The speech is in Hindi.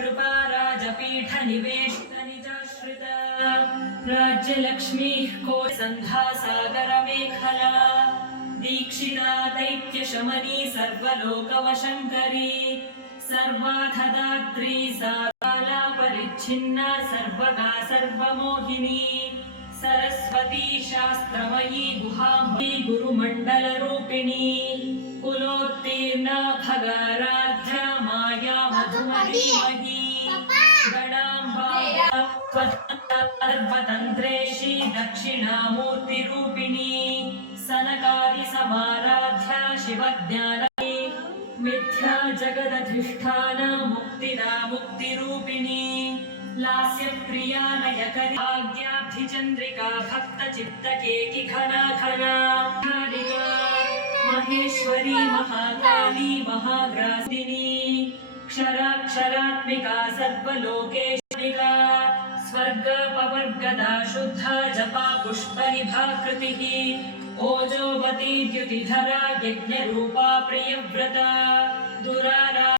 कृपा राजपीठ निवेशित निजाश्रित राज्यलक्ष्मीः को मेखला दीक्षिता दैत्यशमनी सर्वलोकवशङ्करी। सर्वाधदात्री सा काला परिच्छिन्ना सर्वगा सर्वमोहिनी। सरस्वती शास्त्रमयी गुहाम्बी गुरुमण्डलरूपिणी। कुलोत्तीर्णा माया गणाम्बार्वतन्त्रेशी दक्षिणामूर्तिरूपिणी सनकादिसमाराध्या शिवज्ञानी मिथ्या जगदधिष्ठान मुक्तिदा मुक्तिरूपिणी नयकरी भाग्याब्धिचन्द्रिका भक्तचित्तकेकि घना घना महेश्वरी महाकाली महाग्रासिनी क्षराक्षरात्मिका सर्वलोकेश्वरिका स्वर्गपवर्गदा शुद्धा जपा पुष्पनिभाकृतिः ओजोवती द्युतिधरा यज्ञरूपा प्रियव्रता दुरारा